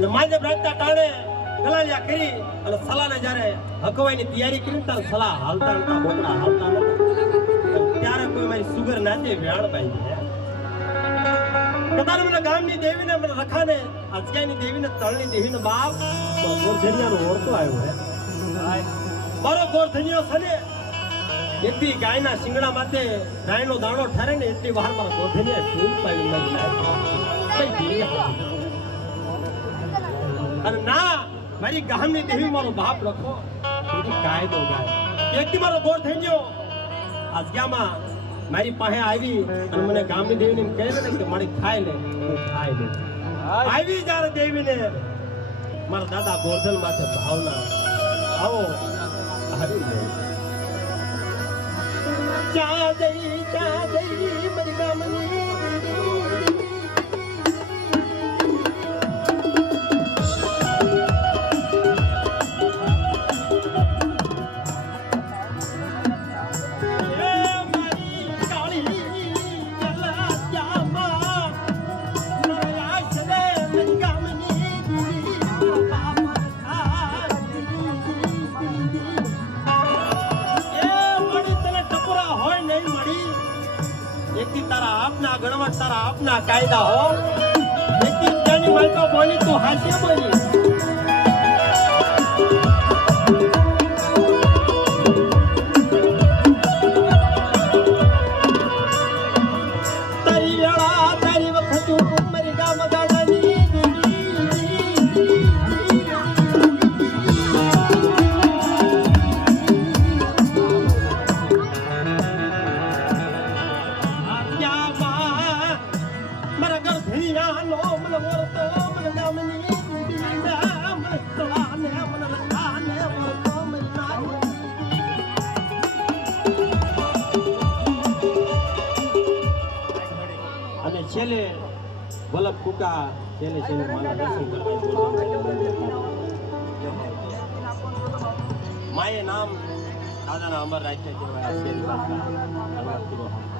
અને માજે બ્રાજતા ટાણે ગલાલિયા કરી અને સલાને જ્યારે હકવાઈની તૈયારી કરી ત્યારે સલા હાલતા નતા બોકડા હાલતા નતા ત્યારે કોઈ મારી સુગર નાતે વેણ પાઈ કદાચ મને ગામની દેવીને મને રખાને અજગાઈની દેવીને તળની દેવીને બાપ ગોરધનિયાનો ઓળખો આવ્યો હે. મારો ગોરધનિયો છે ને, એટલી ગાયના શિંગડા માથે ગાયનો દાણો ઠરે ને એટલી વાર મારા ગોરધનિયા ફૂલ પાડી નાખી? અને ના, મારી ગામની દેવી મારો બાપ લખો. કાયદો ગાય. એકથી મારો ગોળ થઈ ગયો. આજ્ઞામાં મારી પાસે આવી અને મને ગામની દેવીને કહે ને કે મારી ખાઈ લે. ખાઈ લે આવી જ્યારે દેવીને મારા દાદા ગોરધન માથે ભાવના. આવો આવી ગયો ચા દઈ ચા દઈ મારી ગામની એકથી તારા આપના ગણવટ તારા આપના કાયદા હો. વ્યક્તિ તેની મળતો બોલી તું હાસ્ય બોલી. અને છેલ્લે વલ્લભ કુકા છેલ્લે છેલ્લે મારા દર્શન કરવા માએ નામ દાદાના અમર રાખ્યા કહેવાય આ શેરી બાદમાં.